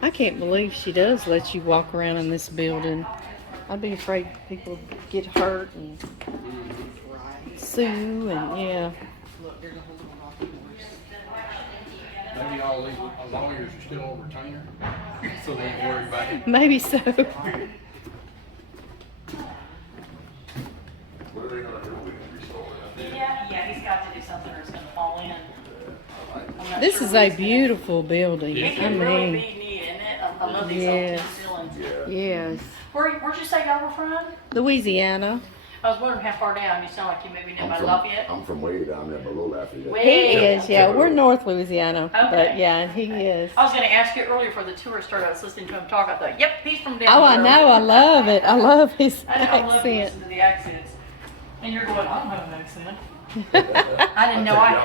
I can't believe she does let you walk around in this building. I'd be afraid people get hurt and Sue and yeah. Look, there's a whole little rocking horse. Maybe all these lawyers are still on retainer, so they ain't worried about it. Maybe so. What are they gonna do? We can restore it. Yeah, he's got to do something or it's gonna fall in. I'm not This sure is what a he's gonna- beautiful building. It I can really mean, be neat, isn't it? I love these Yes. old ceilings. yes. Where'd you say y'all were from? Louisiana. I was wondering how far down. You sound like you maybe knew by Lafayette. I'm from way down there below Lafayette. Way He down. is, yeah. We're North Louisiana, but Okay. yeah, and he is. I was going to ask you earlier before the tour started. I was listening to him talk. I thought, yep, he's from down Oh, I there. know. I love it. I love his I love to accent. listen to the accents. And you're going, I don't have an accent. I didn't know I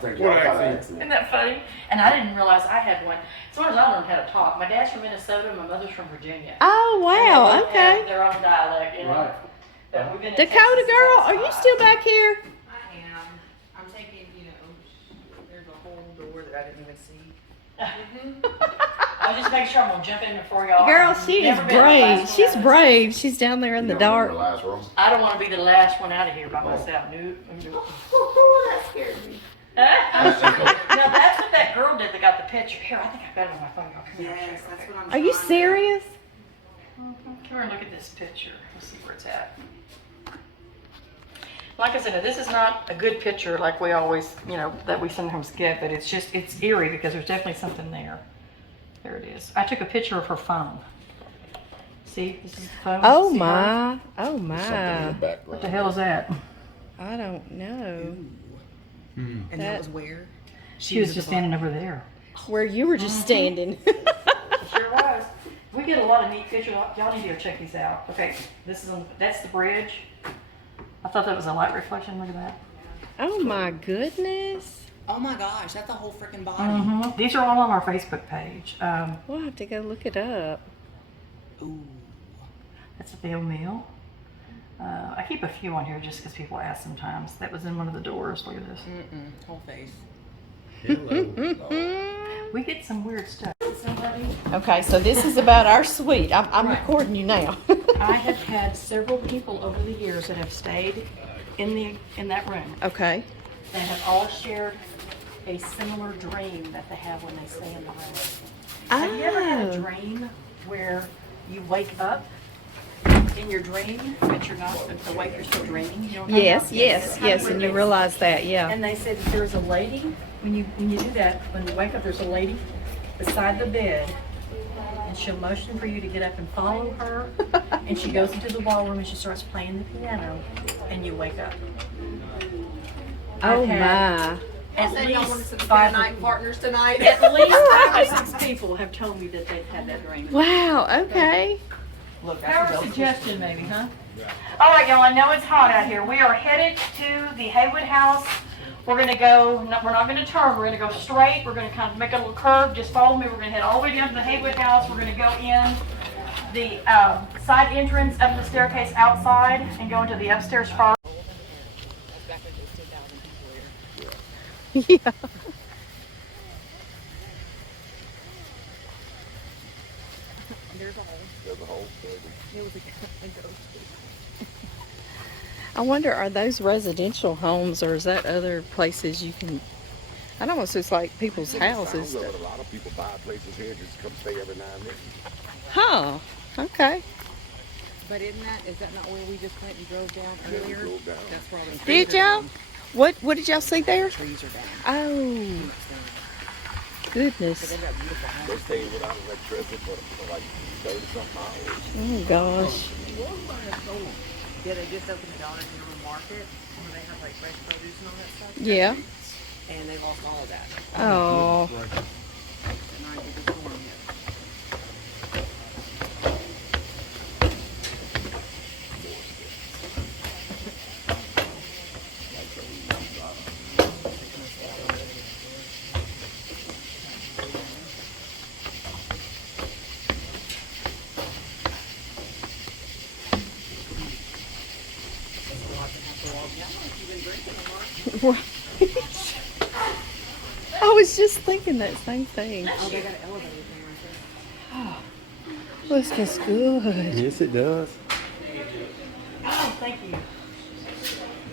think y'all got an Isn't accent. that funny? And I didn't realize I had one. As soon as I learned how to talk, my dad's from Minnesota and my mother's from Virginia. Oh, wow. And they have Okay. their own dialect, you know. Right. But we've been in Dakota Texas girl, about are you 5. still back here? I am. I'm taking, there's a whole door that I didn't even see. I was just making sure I'm gonna jump in before y'all. Girl, I've she is never been the brave. last one She's out of brave. She's down there in the You know, dark. the last room? I don't want to be the last one out of here by myself. No. That scared me. Now that's what that girl did that got the picture. Here, I think I've got it on my phone. Come here, Yes, that's what I'm Are you trying to- serious? Come here and look at this picture. Let's see where it's at. Like I said, this is not a good picture like we always, that we sometimes get, but it's eerie because there's definitely something there. There it is. I took a picture of her phone. See, this is the phone. Oh See her? my. Oh Something in the my. background. What the hell is that? I don't know. And that was where? She was just standing over there. Where you were just standing. Sure was. We get a lot of neat pictures. Y'all need to go check these out. Okay, that's the bridge. I thought that was a light reflection. Look at that. Oh my goodness. Oh my gosh, that's a whole freaking body. Mm-hmm. These are all on our Facebook page. We'll have to go look it up. Ooh. That's at the O'Meal. I keep a few on here just because people ask sometimes. That was in one of the doors. Look at this. Whole face. We get some weird stuff. Okay, so this is about our suite. I'm Right. recording you now. I have had several people over the years that have stayed in that room Okay. that have all shared a similar dream that they have when they stay in the room. Have you ever had a dream where you wake up in your dream, but you're not awake, you're still dreaming? You know what I'm talking Yes, about? yes, yes, and you realize that, yeah. And they said that there's a lady, when you do that, when you wake up, there's a lady beside the bed, and she'll motion for you to get up and follow her, and she goes into the ballroom and she starts playing the piano, and you wake up. Oh I've had my. At Said y'all wanted least some 5 night partners tonight. At least 5 or 6 people have told me that they've had that dream. Wow, okay. Look, Power suggestion, maybe, huh? All right, y'all. I know it's hot out here. We are headed to the Haywood House. We're gonna go. We're not gonna turn. We're gonna go straight. We're gonna kind of make a little curve. Just follow me. We're gonna head all the way down to the Haywood House. We're gonna go in the side entrance, up the staircase outside, and go into the upstairs first. Yeah. There's a hole. There's a hole. It was a ghost. I wonder, are those residential homes or is that other places you can? It almost looks like people's houses. Sounds of it. A lot of people buy places here just come stay every now and then. Huh. Okay. But is that not where we just went and drove down Yeah, we earlier? drove down. That's where all the Did trees are y'all? down. What did y'all see there? Trees are down. Oh, But goodness. they got beautiful They houses. stayed without electricity for like 30 something hours. Oh gosh. Yeah, they just opened the Dollar General Market where they have like fresh produce and all that stuff. Yeah. And they lost all of that. Oh. And I did the storm hit. Right. I was just thinking that same thing. Oh, they got an elevator thing right there. This is good. Yes, it does. Oh, thank you.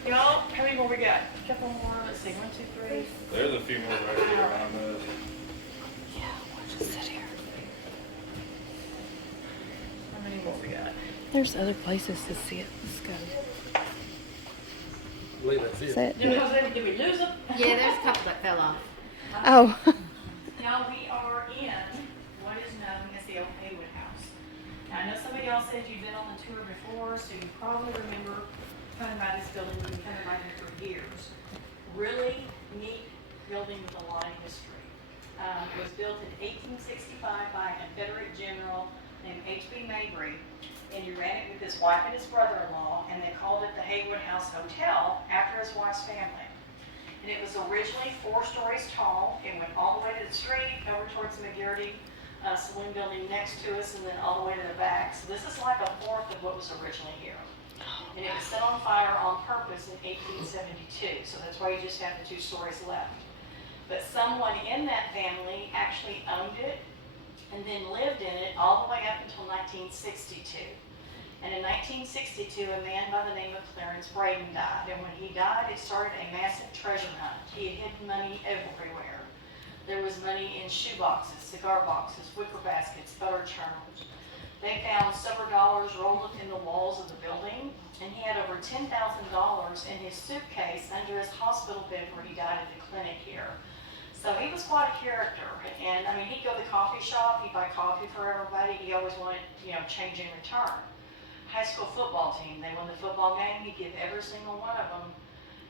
Y'all, how many more we got? A couple more, let's see, 1, 2, 3. There's a few more right here around us. Yeah, we'll just sit here. How many more we got? There's other places to sit. Let's go. I believe that's it. Sit. Did we lose them? Yeah, there's a couple that fell off. Oh. Now we are in what is known as the old Haywood House. Now I know some of y'all said you've been on the tour before, so you probably remember coming by this building. We've been coming by here for years. Really neat building with a lot of history. It was built in 1865 by a Confederate general named H.B. Mabry, and he ran it with his wife and his brother-in-law, and they called it the Haywood House Hotel after his wife's family. And it was originally 4 stories tall. It went all the way to the street, over towards the McGarity Saloon building next to us, and then all the way to the back. So this is like a fourth of what was originally here. And it was set on fire on purpose in 1872, so that's why you just have the 2 stories left. But someone in that family actually owned it and then lived in it all the way up until 1962. And in 1962, a man by the name of Clarence Braden died. And when he died, it started a massive treasure hunt. He had hidden money everywhere. There was money in shoe boxes, cigar boxes, wicker baskets, butter churns. They found several dollars rolled up in the walls of the building. And he had over $10,000 in his suitcase under his hospital bed where he died at the clinic here. So he was quite a character. And I mean, he'd go to the coffee shop, he'd buy coffee for everybody. He always wanted, change in return. High school football team, they won the football game, he'd give every single one of them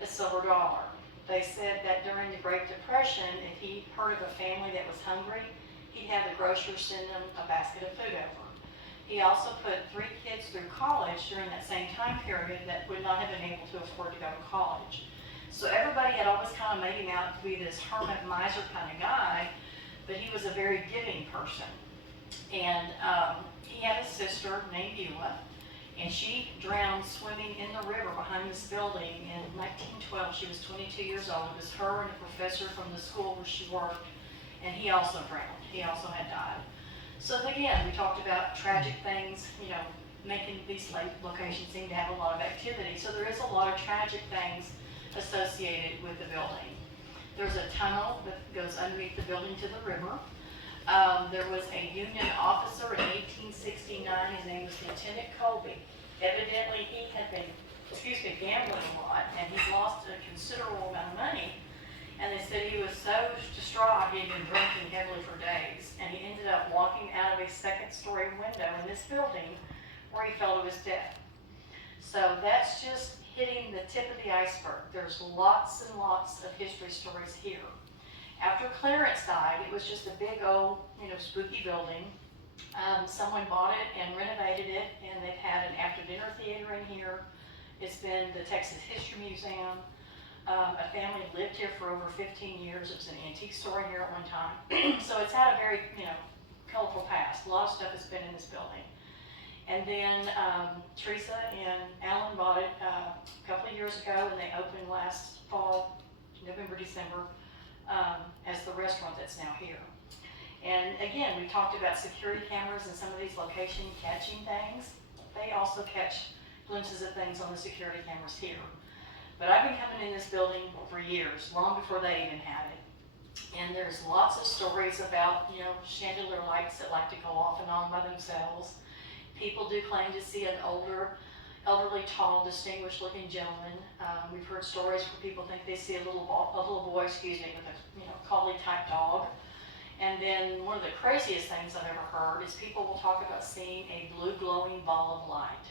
a silver dollar. They said that during the Great Depression, if he heard of a family that was hungry, he'd have the grocer send them a basket of food over. He also put 3 kids through college during that same time period that would not have been able to afford to go to college. So everybody had always kind of made him out to be this hermit miser kind of guy, but he was a very giving person. And he had a sister named Ewa, and she drowned swimming in the river behind this building in 1912. She was 22 years old. It was her and a professor from the school where she worked, and he also drowned. He also had died. So again, we talked about tragic things, making these locations seem to have a lot of activity. So there is a lot of tragic things associated with the building. There's a tunnel that goes underneath the building to the river. There was a Union officer in 1869, his name was Lieutenant Colby. Evidently he had been, gambling a lot, and he lost a considerable amount of money. And they said he was so distraught he had been drinking heavily for days, and he ended up walking out of a 2nd-story window in this building where he fell to his death. So that's just hitting the tip of the iceberg. There's lots and lots of history stories here. After Clarence died, it was just a big old, spooky building. Someone bought it and renovated it, and they've had an after-dinner theater in here. It's been the Texas History Museum. A family lived here for over 15 years. It was an antique store here at one time. So it's had a very, colorful past. A lot of stuff has been in this building. And then Teresa and Alan bought it a couple of years ago, and they opened last fall, November, December, as the restaurant that's now here. And again, we talked about security cameras in some of these locations catching things. They also catch glimpses of things on the security cameras here. But I've been coming in this building for years, long before they even had it. And there's lots of stories about, chandelier lights that like to go off and on by themselves. People do claim to see an elderly, tall, distinguished-looking gentleman. We've heard stories where people think they see a little boy, with a collie-type dog. And then one of the craziest things I've ever heard is people will talk about seeing a blue glowing ball of light,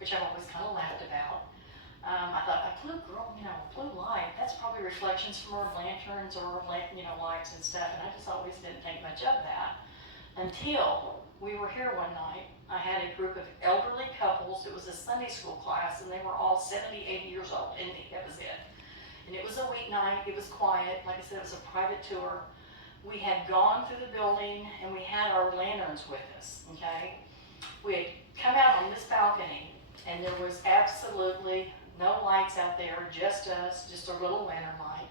which I've always kind of laughed about. I thought, a blue light, that's probably reflections from our lanterns or, lights and stuff, and I just always didn't think much of that until we were here one night. I had a group of elderly couples. It was a Sunday school class, and they were all 70, 80 years old, and that was it. And it was a weeknight. It was quiet. Like I said, it was a private tour. We had gone through the building, and we had our lanterns with us, okay? We had come out on this balcony, and there was absolutely no lights out there, just us, just a little lantern light.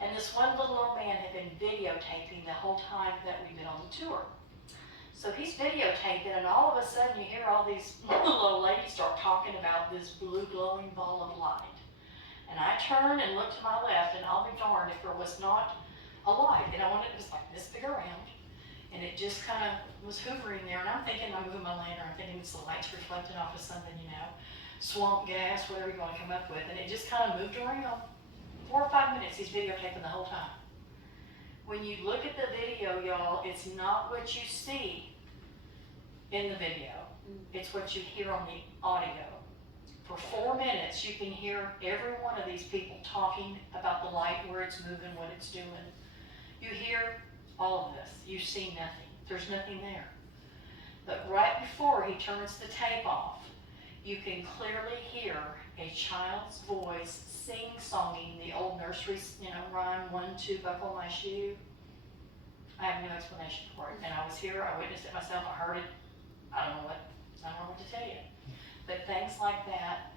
And this one little old man had been videotaping the whole time that we'd been on the tour. So he's videotaping, and all of a sudden you hear all these little old ladies start talking about this blue glowing ball of light. And I turned and looked to my left, and I'll be darned if there was not a light. And I wanted it was like this big around. And it just kind of was hovering there. And I'm thinking, I'm moving my lantern, I'm thinking it's the lights reflecting off of something, you know, swamp gas, whatever you want to come up with. And it just kind of moved around. 4 or 5 minutes, he's videotaping the whole time. When you look at the video, y'all, it's not what you see in the video. It's what you hear on the audio. For 4 minutes, you can hear every one of these people talking about the light, where it's moving, what it's doing. You hear all of this. You see nothing. There's nothing there. But right before he turns the tape off, you can clearly hear a child's voice sing-songing the old nursery, you know, rhyme, 1, 2, buckle my shoe. I have no explanation for it. And I was here, I witnessed it myself, I heard it. I don't know what to tell you. But things like that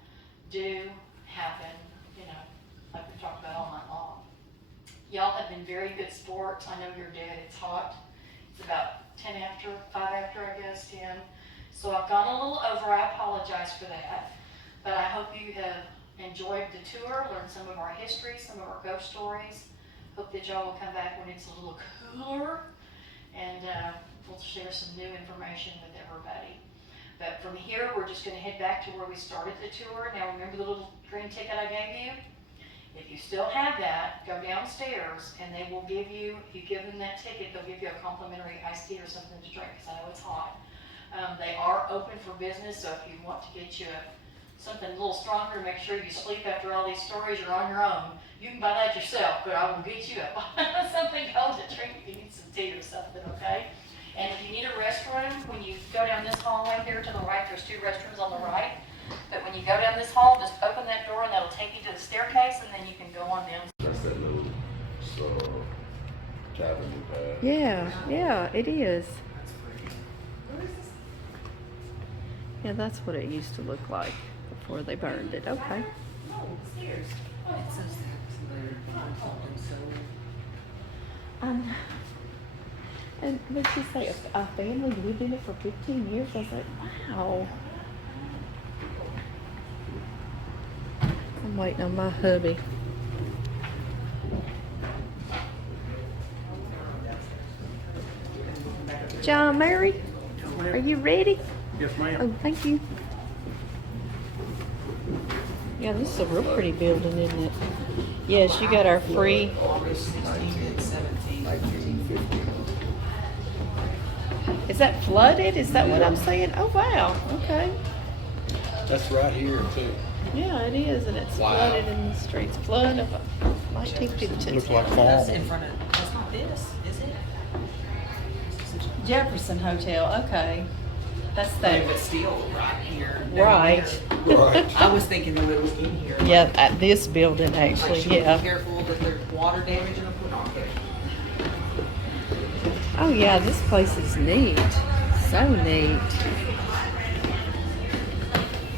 do happen, you know, like we've talked about all night long. Y'all have been very good sports. I know you're dead. It's hot. It's about 5 after, I guess, 10. So I've gone a little over. I apologize for that. But I hope you have enjoyed the tour, learned some of our history, some of our ghost stories. Hope that y'all will come back when it's a little cooler, and we'll share some new information with everybody. But from here, we're just going to head back to where we started the tour. Now, remember the little green ticket I gave you? If you still have that, go downstairs, and they will give you, if you give them that ticket, they'll give you a complimentary iced tea or something to drink, because I know it's hot. They are open for business, so if you want to get you something a little stronger, make sure you sleep after all these stories, you're on your own. You can buy that yourself, but I will get you something cold to drink if you need some tea or something, okay? And if you need a restroom, when you go down this hallway here to the right, there's 2 restrooms on the right. But when you go down this hall, just open that door and that'll take you to the staircase, and then you can go on down. That's that little, cabin you had. Yeah, it is. Yeah, that's what it used to look like before they burned it. Okay. It says that somebody involved in so. And what did you say? A family lived in it for 15 years? I was like, wow. I'm waiting on my hubby. John, Mary, are you ready? Yes, ma'am. Oh, thank you. Yeah, this is a real pretty building, isn't it? Yes, you got our free. August 16th and 17th. 1950. Is that flooded? Is that what I'm saying? Oh, wow. Okay. That's right here, too. Yeah, it is, and it's flooded in the streets. Flood of 1952. Looks like That's farm. in front of, that's not this, is it? Jefferson Hotel. Okay. That's But that. it's still right here. Right. Right. I was thinking that it was in here. Yeah, at this building, Like, actually, should we be yeah. careful that there's water damage in the foot? Okay. Oh, yeah, this place is neat. So neat.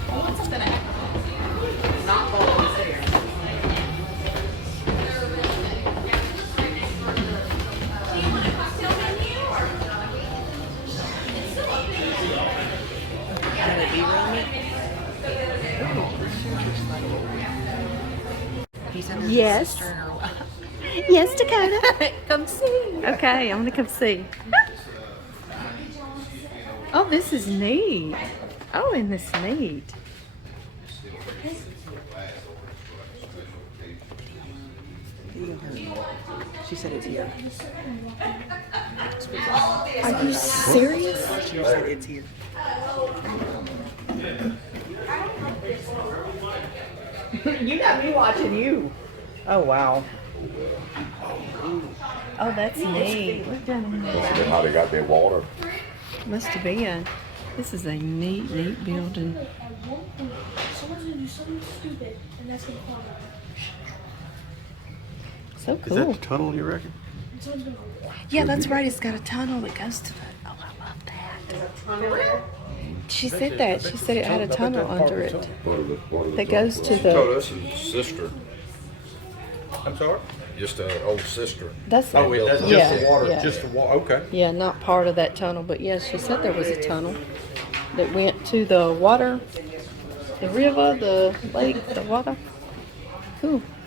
I want something to happen. Not fall on the stairs. Can it be room? He said there's Yes. a sister in her. Yes, Dakota. Come see. Okay, I'm gonna come see. Oh, this is neat. Oh, and this is neat. She said it's here. Are you serious? She said it's here. You got me watching you. Oh, wow. Oh, that's neat. Look down in Must have there. been how they got their water. Must have been. This is a neat, neat building. At one point, someone's gonna do something stupid, and that's gonna fall out. So Is that cool. the tunnel, you reckon? And someone's gonna go, Yeah, that's right. It's got a tunnel that goes to the. Oh, I love that. She said that. She said it had a tunnel under it that goes to Oh, the. that's a cistern. I'm sorry? Just an old cistern. That's Oh, wait, that's just yeah, the water, yeah. just the water, okay. Yeah, not part of that tunnel, but yeah, she said there was a tunnel that went to the water, the river, the lake, the water. Cool.